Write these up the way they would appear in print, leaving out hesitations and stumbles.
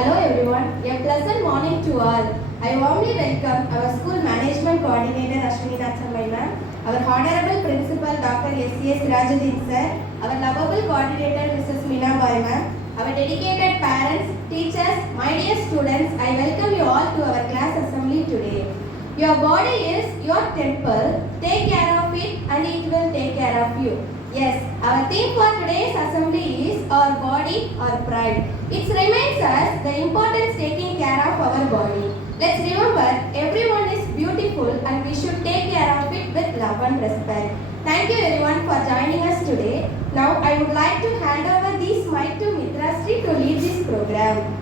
Hello everyone, a pleasant morning to all. I warmly welcome our school management coordinator Ashwini Natsamai ma'am, our honorable principal Dr. S.C.S. Rajuddin sir, our lovable coordinator Mrs. Meena Bai ma'am, our dedicated parents, teachers, my dear students, I welcome you all to our class assembly today. Your body is your temple, take care of it and it will take care of you. Yes, our theme for today's assembly is our body, our pride. It reminds us the importance taking care of our body. Let's remember everyone is beautiful and we should take care of it with love and respect. Thank you everyone for joining us today. Now I would like to hand over this mic to Mitra Sri to lead this program.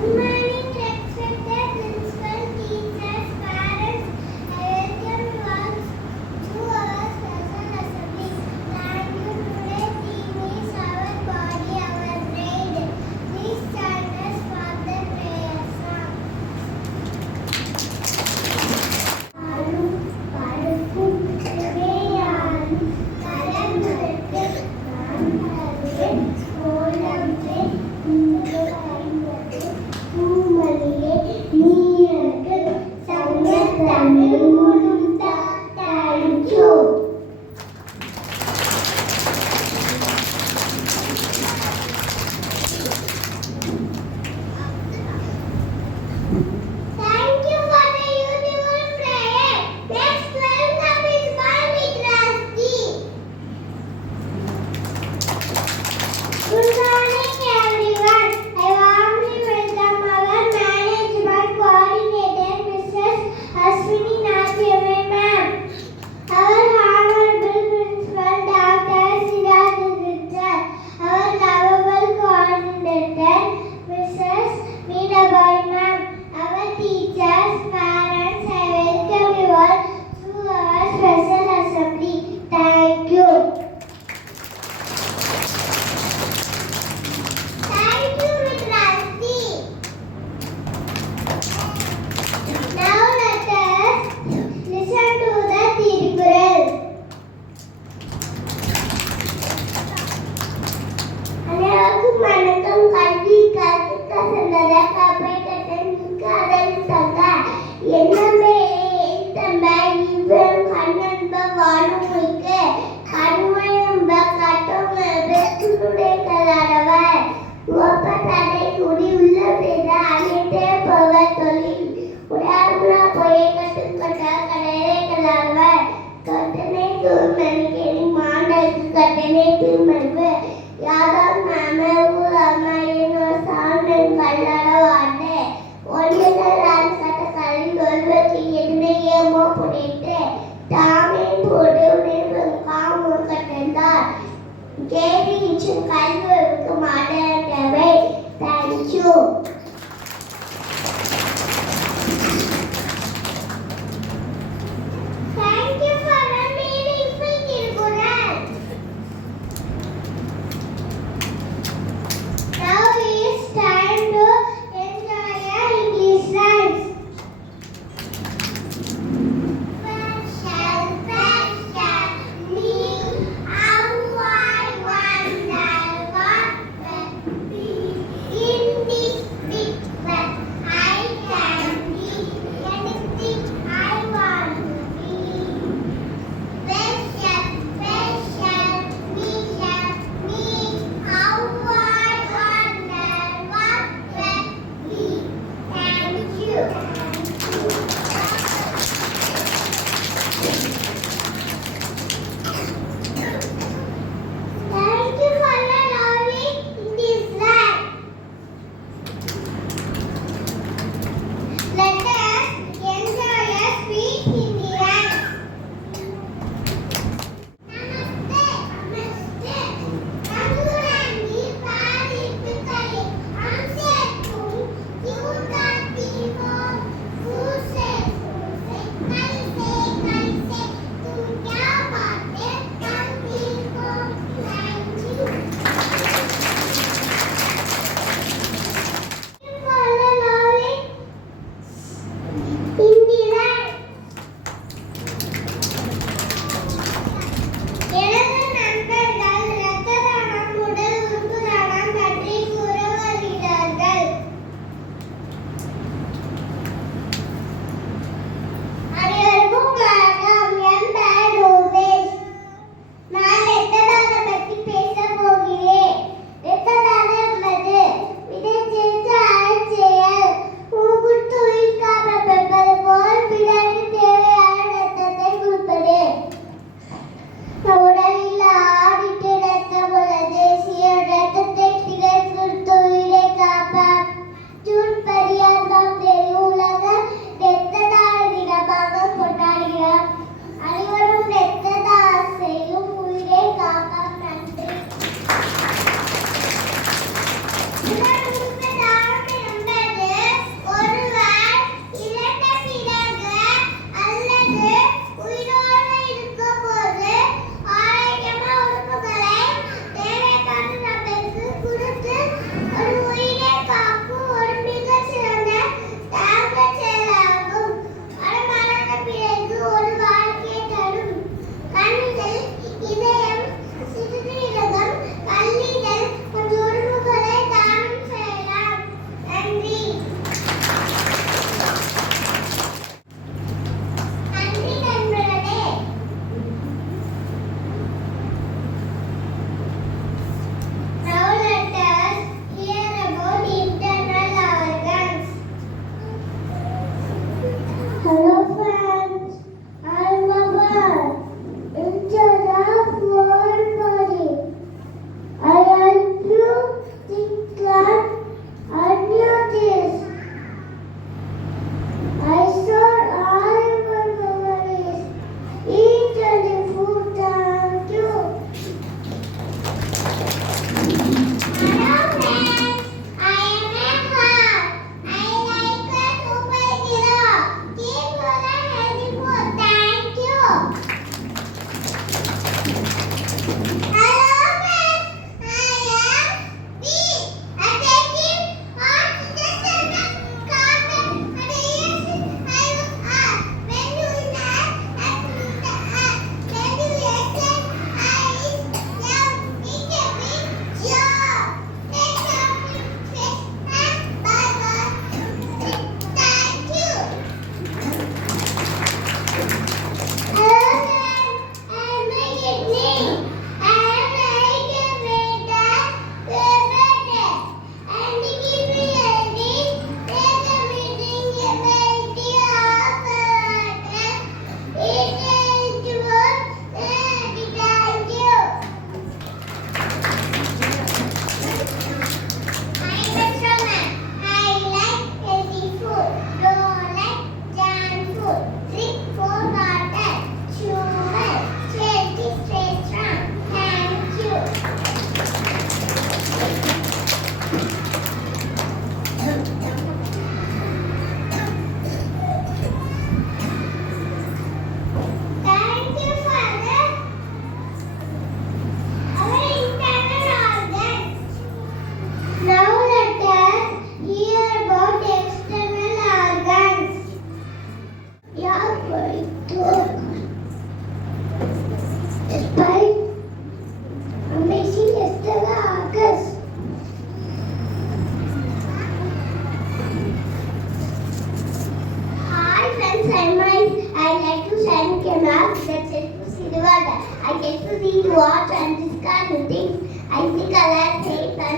Good morning, respected principal, teachers, parents. I welcome you all to our special assembly. Thank you. Today's theme is our body, our brain. Please join us for the prayer song. Alu, Parupu, Seveyalu, Kalamurukku, Kamparu, Kolampe, பூமணியே நீருக்கு சங்கத்தமிழ் முழுந்தா thank you. Thank you for the beautiful prayer. Next welcome is Balmitrasti. Good morning everyone. I warmly welcome our management coordinator Mrs. Ashwini Natsamai ma'am. Our honorable principal Dr. Sirajuddin sir. Our lovable coordinator Mrs. Meena Bai ma'am. Our teachers, parents, I welcome you all to our special assembly. Thank you. Thank you, Mitrasti. Now let us listen to the Tirukural. அனைவருக்கும் வணக்கம். கல்வி கற்க சென்றத கப்பை கட்டல் தங்க என்னமே தம்ப இவன் கண்ணன்ப வாழும் மிக்க கண்மயம்ப கட்டும் பெற்றுடைய கதாடவர் ஒப்பந்தத்தை குடி உள்ள செய்த அனைத்தே போக தொழில் உடாகுணா பொய்யை கட்டுக்கொண்ட கடையை கதாடவர் கட்டணை தூர்மணிக்கேணி மாண்டலுக்கு கட்டணை தூர்மணிவு யாதம் நாம ஊர் அம்மையின் சாந்தன் கல்லட வாண்டு ஒன்றுகள் அரசட்ட கல்வி ஒருவருக்கு எதுவுமே ஏமோ புடிட்டு தாமே போடு உணர்வு காமு கட்டந்தார் கேள்வி இச்சும் கல்விக்கு மாட்டவை. Thank you. Thank you for the meaningful Tirukural. Now it's time to enjoy our English lines. Special me, how I wonder what will be in this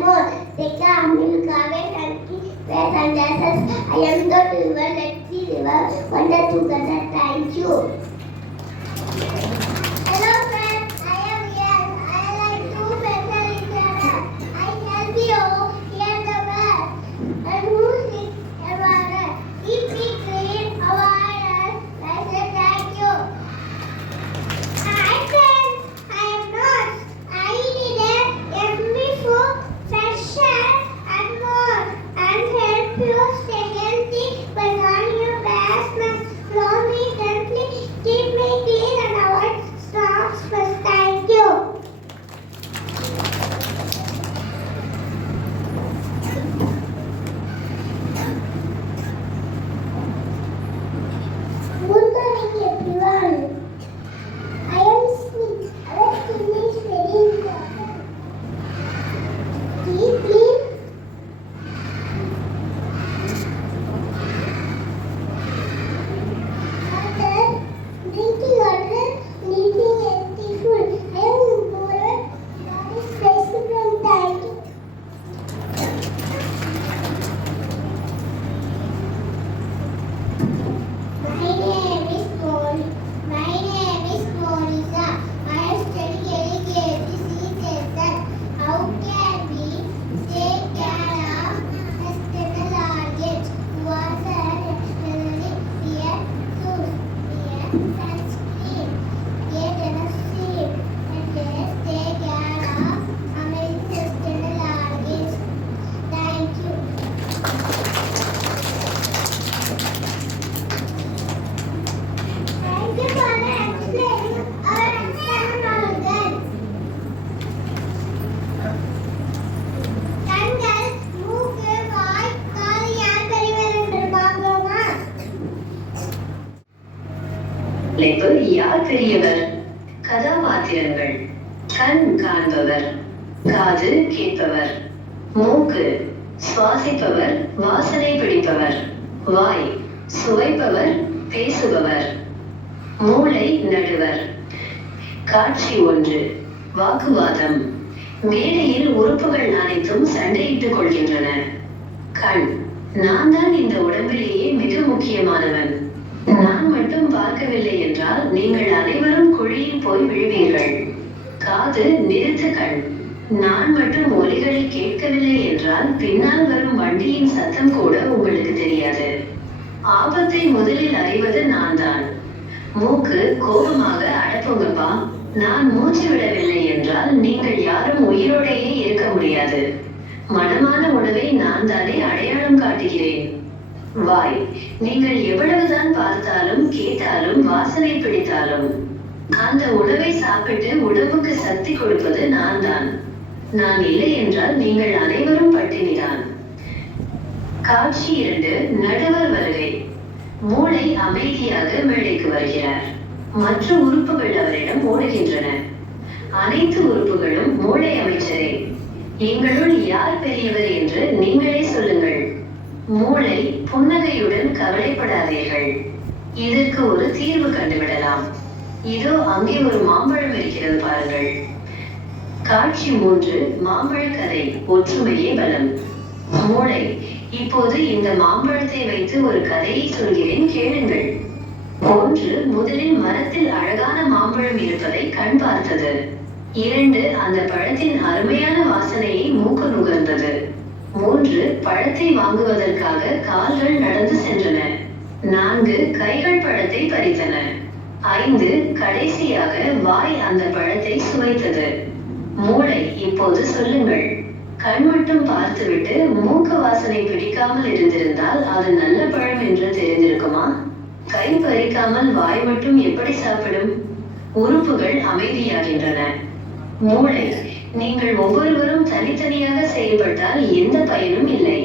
more. Take a milk away and dances. I am the river, let's see river. Wonder together, thank you. Hello friends, I am here. I like to better each other. I help you hear the word. And who is water? Keep me clean, avoid us. I say thank you. Hi friends, I am Rose. I need a yummy food, fresh air and more. And help you stay healthy by running your best mask. Blow me gently, keep me clean and avoid snacks first. Thank you. Good morning everyone. I am Smith. Our skin is very important. Keep clean. Water, drinking water, eating healthy food. I am Bora. That is special from thank you. My name is Monica. I am studying LKG session. How can we take care of external organs? Water, externally, wear shoes, wear sunscreen, get enough sleep, and just take care of amazing external organs. Thank you. Thank you for explaining our external organs. கண்கள், மூக்கு, வாய், காது யார் பெரியவர் என்று பார்ப்போமா? தலைப்பு யார் பெரியவர்? கதாபாத்திரங்கள்: கண் காண்பவர், காது கேட்பவர், மூக்கு சுவாசிப்பவர், வாசனை பிடிப்பவர், வாய் சுவைப்பவர், பேசுபவர், மூளை நடுவர். காட்சி 1. வாக்குவாதம். மேடையில் உறுப்புகள் அனைத்தும் சண்டையிட்டுக் கொள்கின்றன. கண்: நான் தான் இந்த உடம்பிலேயே மிக முக்கியமானவன். நான் மட்டும் பார்க்கவில்லை என்றால் நீங்கள் அனைவரும் குழியில் போய் விழுவீர்கள். காது: நிறுத்து கண். நான் மட்டும் ஒலிகளை கேட்கவில்லை என்றால் பின்னால் வரும் வண்டியின் சத்தம் கூட உங்களுக்கு தெரியாது. ஆபத்தை முதலில் அறிவது நான் தான். மூக்கு: கோபமாக அடப்புங்கப்பா. நான் மூச்சு விடவில்லை என்றால் நீங்கள் யாரும் உயிரோடையே இருக்க முடியாது. மனமான உணவை நான் தானே அடையாளம் காட்டுகிறேன். வாய்: நீங்கள் எவ்வளவுதான் பார்த்தாலும் கேட்டாலும் வாசனை பிடித்தாலும் அந்த உணவை சாப்பிட்டு உடம்புக்கு சக்தி கொடுப்பது நான் தான். நான் இல்லை என்றால் நீங்கள் அனைவரும் பட்டினிதான். காட்சி 2. நடுவர் வருகை. மூளை அமைதியாக மேடைக்கு வருகிறார். மற்ற உறுப்புகள் அவரிடம் ஓடுகின்றன. அனைத்து உறுப்புகளும் மூளை அமைச்சரே, எங்களுள் யார் பெரியவர் என்று நீங்களே சொல்லுங்கள். மூளை புன்னகையுடன் கவலைப்படாதீர்கள். இதற்கு ஒரு தீர்வு கண்டுவிடலாம். இதோ அங்கே ஒரு மாம்பழம் இருக்கிறது பாருங்கள். காட்சி 3. மாம்பழ கதை. ஒற்றுமையே பலம். மூளை: இப்போது இந்த மாம்பழத்தை வைத்து ஒரு கதையை சொல்கிறேன், கேளுங்கள். 1. முதலில் மரத்தில் அழகான மாம்பழம் இருப்பதை கண் பார்த்தது. 2. அந்த பழத்தின் அருமையான வாசனையை மூக்கு நுகர்ந்தது. 3. பழத்தை வாங்குவதற்காக கால்கள் நடந்து சென்றன. 4. கைகள் பழத்தை பறித்தன. 5. கடைசியாக வாய் அந்த பழத்தை சுவைத்தது. மூளை: இப்போது சொல்லுங்கள். கண் மட்டும் பார்த்துவிட்டு மூக்கு வாசனை பிடிக்காமல் இருந்திருந்தால் அது நல்ல பழம் என்று தெரிந்திருக்குமா? கை பறிக்காமல் வாய் மட்டும் எப்படி சாப்பிடும்? உறுப்புகள் அமைதியாகின்றன. மூளை: நீங்கள் ஒவ்வொருவரும் தனித்தனியாக செயல்பட்டால் எந்த பயனும் இல்லை.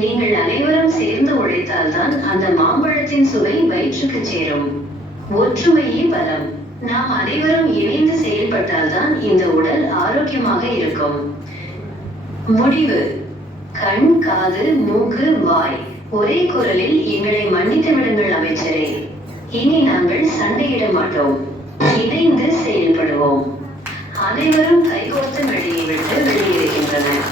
நீங்கள் அனைவரும் சேர்ந்து உழைத்தால்தான் அந்த மாம்பழத்தின் சுவை வயிற்றுக்கு சேரும். ஒற்றுமையே பலம். நாம் அனைவரும் இணைந்து செயல்பட்டால்தான் இந்த உடல் ஆரோக்கியமாக இருக்கும். முடிவு: கண், காது, மூக்கு, வாய் ஒரே குரலில் எங்களை மன்னித்து விடுங்கள் அமைச்சரே. இனி நாங்கள் சண்டையிட மாட்டோம். இணைந்து செயல்படுவோம். அனைவரும் கைகோர்த்து வெளியே விட்டு வெளியேறுகின்றனர்.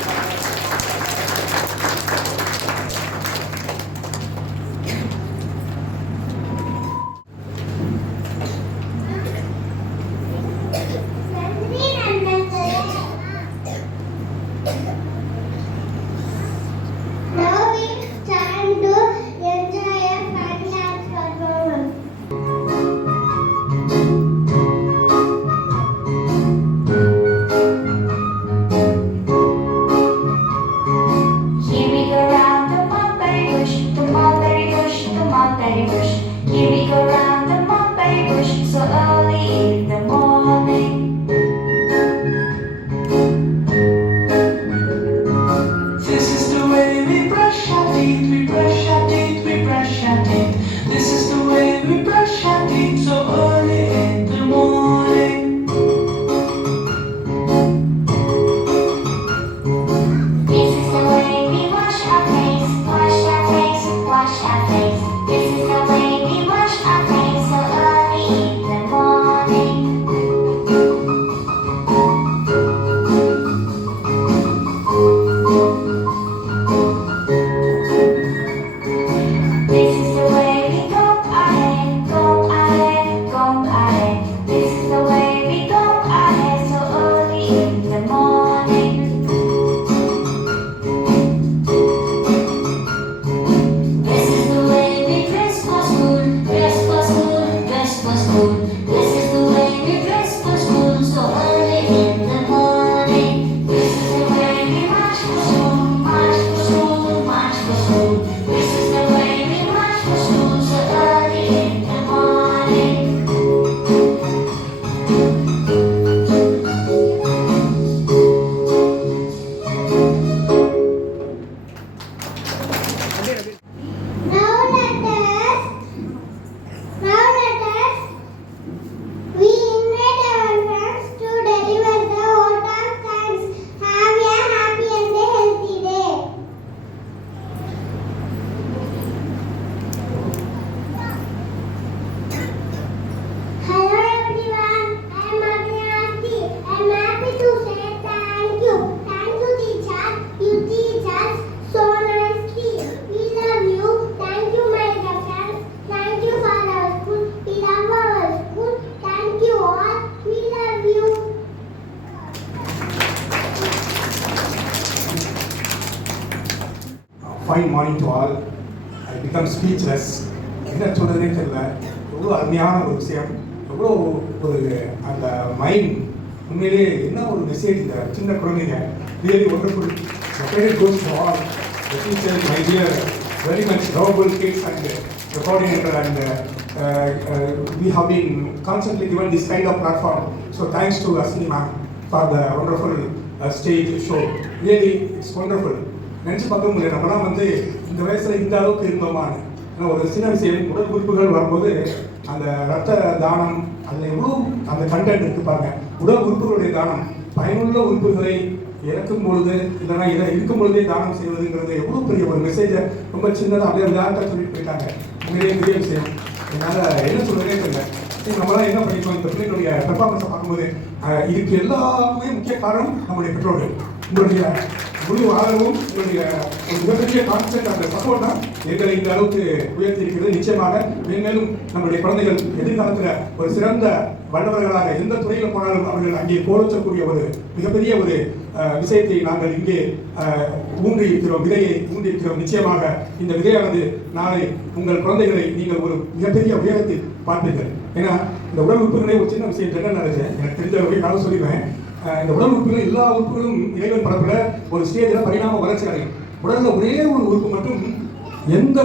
fine morning to all. I become speechless. என்ன சொல்றதுனே தெரியல. எவ்வளோ அருமையான ஒரு விஷயம், எவ்வளோ ஒரு அந்த மைண்ட், உண்மையிலேயே என்ன ஒரு மெசேஜ் இந்த சின்ன குழந்தைங்க. Really wonderful. Credit goes to all the teachers, my dear, very much lovable kids and the coordinator, and we have been constantly given this kind of platform. So thanks to Asini ma'am for the wonderful stage show. Really, it's wonderful. நினச்சி பார்க்க முடியல, நம்மளாம் வந்து இந்த வயசில் இந்த அளவுக்கு இருந்தோமான்னு. ஏன்னா ஒரு சின்ன விஷயம், உடல் உறுப்புகள் வரும்போது அந்த ரத்த தானம், அதில் எவ்வளோ அந்த கண்டென்ட் இருக்கு பாருங்க. உடல் உறுப்புகளுடைய தானம், பயனுள்ள உறுப்புகளை இறக்கும் பொழுது இல்லைன்னா இதை இருக்கும் பொழுதே தானம் செய்வதுங்கிறது எவ்வளோ பெரிய ஒரு மெசேஜை ரொம்ப சின்னதாக அப்படியே விளையாட்டாக சொல்லிட்டு போயிட்டாங்க. உண்மையிலேயே பெரிய விஷயம். என்னால் என்ன சொல்றதே தெரியல. நம்மளாம் என்ன பண்ணிட்டோம், இந்த பிள்ளைகளுடைய பெர்ஃபார்மன்ஸை பார்க்கும்போது இதுக்கு எல்லாமே முக்கிய காரணம் நம்முடைய பெற்றோர்கள். உங்களுடைய முழு ஆதரவும், உங்களுடைய ஒரு மிகப்பெரிய கான்செப்ட், அந்த சப்போர்ட் தான் எங்களை இந்த அளவுக்கு உயர்த்தி இருக்கிறது. நிச்சயமாக மேலும் நம்முடைய குழந்தைகள் எதிர்காலத்தில் ஒரு சிறந்த வல்லவர்களாக எந்த துறையில் போனாலும் அவர்கள் அங்கே போற்றக்கூடிய ஒரு மிகப்பெரிய ஒரு விஷயத்தை நாங்கள் இங்கே ஊன்றியிருக்கிறோம், விதையை ஊன்றியிருக்கிறோம். நிச்சயமாக இந்த விதையானது நாளை உங்கள் குழந்தைகளை நீங்கள் ஒரு மிகப்பெரிய உயரத்தில் பார்ப்பீர்கள். ஏன்னா இந்த உடல் உறுப்புகளே ஒரு சின்ன விஷயம் என்ன நினைச்சேன், எனக்கு தெரிஞ்ச வகை நான் சொல்லிடுவேன். இந்த உடல் உறுப்புகள் எல்லா உறுப்புகளும் இறைவன் பரப்பில் ஒரு ஸ்டேஜில் பரிணாம வளர்ச்சி அடையும். உடலில் ஒரே ஒரு உறுப்பு மட்டும் எந்த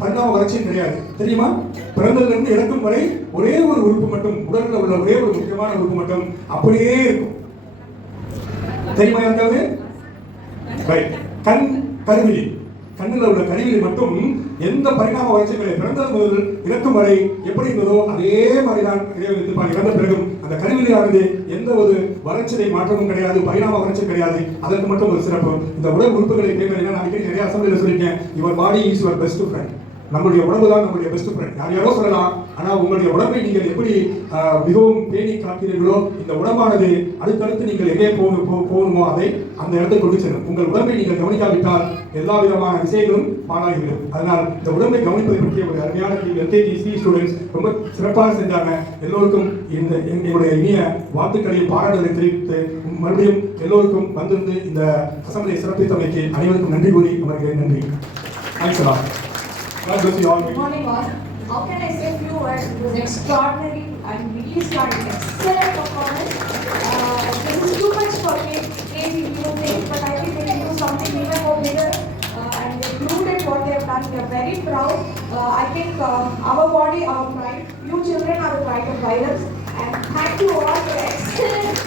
பரிணாம வளர்ச்சியும் கிடையாது, தெரியுமா? பிறந்ததிலிருந்து இறக்கும் வரை ஒரே ஒரு உறுப்பு மட்டும், உடலில் உள்ள ஒரே ஒரு முக்கியமான உறுப்பு மட்டும் அப்படியே இருக்கும். தெரியுமா யாருக்காவது? கண் கருவிழி, கண்ணில் உள்ள கருவிழி மட்டும் எந்த பரிணாம வளர்ச்சிகளை பிறந்தது முதல் இறக்கும் வரை எப்படி இருந்ததோ அதே மாதிரி தான் இறைவன் இறந்த பிறகும் அந்த கருவிழியானது எந்த ஒரு வளர்ச்சியை மாற்றமும் கிடையாது, பரிணாம வளர்ச்சி கிடையாது. அதற்கு மட்டும் ஒரு சிறப்பு. இந்த உடல் உறுப்புகளை பேசுறீங்க, நான் அடிக்கடி நிறைய அசம்பிளியில் சொல்லியிருக்கேன், your body is your best friend. நம்முடைய உடம்பு தான் நம்முடைய பெஸ்ட் ஃப்ரெண்ட். யாரையோ சொல்லலாம், ஆனால் உங்களுடைய உடம்பை நீங்கள் எப்படி மிகவும் பேணி காக்கிறீர்களோ, இந்த உடம்பானது அடுத்தடுத்து நீங்கள் எங்கே போகணுமோ அதை அந்த இடத்தை கொண்டு செல்லும். உங்கள் உடம்பை நீங்கள் கவனிக்காவிட்டால் எல்லா விதமான விஷயங்களும் பாழாகிவிடும். அதனால் இந்த உடம்பை கவனிப்பதை பற்றிய ஒரு அருமையான எல்கேஜி ஸ்டூடெண்ட்ஸ் ரொம்ப சிறப்பாக செஞ்சாங்க. எல்லோருக்கும் இந்த எங்களுடைய இனிய வாழ்த்துக்களையும் பாராட்டுகளை தெரிவித்து மறுபடியும் எல்லோருக்கும் வந்திருந்து இந்த அசம்பிளியை சிறப்பித்தமைக்கு அனைவருக்கும் நன்றி கூறி அமர்கிறேன். நன்றி. Thanks. God bless you all. Good morning, all. How can I say a few words? It was extraordinary and really started excellent performance. This is too much for KG music, but I think they can do something even more bigger. And they proved it what they have done. We are very proud. I think our body, our pride. You children are the pride of guidance. And thank you all for excellent.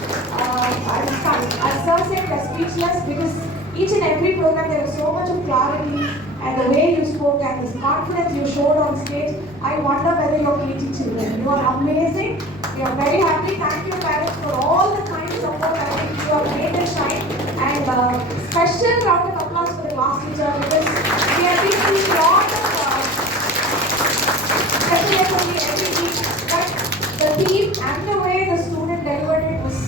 As sir said, we are speechless because each and every program there was so much of clarity. And the way you spoke and this confidence you showed on stage, I wonder whether you're KG children. You are amazing. We are very happy. Thank you parents for all the kind support. I think you have made it shine. And special round of applause for the class teacher because we have been seeing a lot of special effort every week. But the team and the way the student delivered it was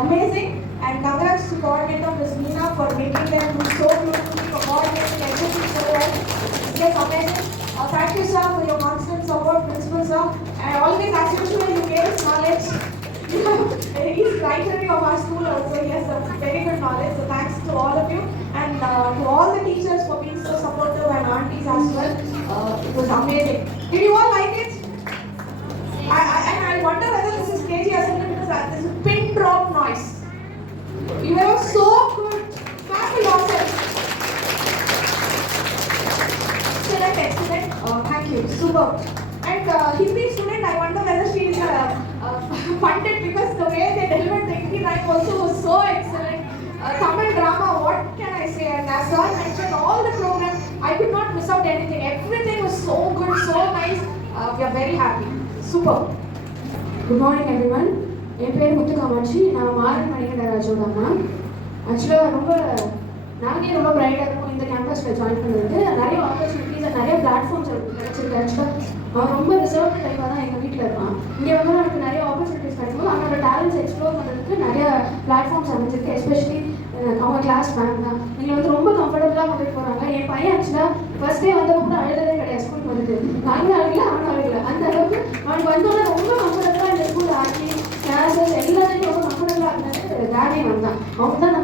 amazing. And congrats to coordinator Ms. Meena for making them do so beautifully, for coordinating everything so well. Yes, amazing. Thank you, sir, for your constant support, principal sir. And always, as usual, you gave us knowledge. He's writer of our school also. He has a very good knowledge. So thanks to all of you and to all the teachers for being so supportive and aunties as well. It was amazing. Did you all like it? I wonder whether this is KG assembly because this is pin drop noise. You were so good. Clap for yourself. Excellent. Thank you. Super. And Hindi student, I wonder whether she is funded because the way they delivered the Hindi rhyme also was so excellent. Tamil drama, what can I say? And as sir mentioned, all the program, I could not miss out anything. Everything was so good, so nice. We are very happy. Super. Good morning, everyone. என் பேர் முத்து காமாட்சி. நான் மாறன் மணிகண்ட ராஜோட அம்மா. ஆக்சுவலாக நானே ரொம்ப ப்ரைடாக இருக்கும் இந்த கேம்பஸில் ஜாயின் பண்ணுறது. நிறைய ஆப்பர்ச்சுனிட்டிஸ் நிறைய பிளாட்ஃபார்ம்ஸ் கிடைச்சிருக்கு. ஆக்சுவலாக அவன் ரொம்ப ரிசர்வ் டைப்பாக தான் எங்கள் வீட்டில் இருப்பான். இங்கே வந்து எனக்கு நிறைய ஆப்பர்ச்சுனிட்டிஸ் கிடைக்கும்போது அவனோட டேலண்ட்ஸ் எக்ஸ்ப்ளோர் பண்ணுறதுக்கு நிறைய பிளாட்ஃபார்ம்ஸ் அமைஞ்சிருக்கு. எஸ்பெஷலி அவங்க கிளாஸ் மேம் தான் நீங்கள் வந்து ரொம்ப கம்ஃபர்டபுளாக வந்துட்டு போகிறாங்க. என் பையன் ஆக்சுவலாக ஃபர்ஸ்ட் டே வந்தப்போ கூட அழுததே கிடையாது ஸ்கூலுக்கு வந்துட்டு. நானும் அழுகல அவனும் அழுகல. அந்த அளவுக்கு அவனுக்கு வந்தோடனே ரொம்ப கம்ஃபர்டபுளாக இந்த ஸ்கூல் ஆக்கி கிளாஸஸ் எல்லாத்தையும் ரொம்ப கம்ஃபர்டபுளாக இருந்தாரு. டேடி மேம் தான் அவங்க தான்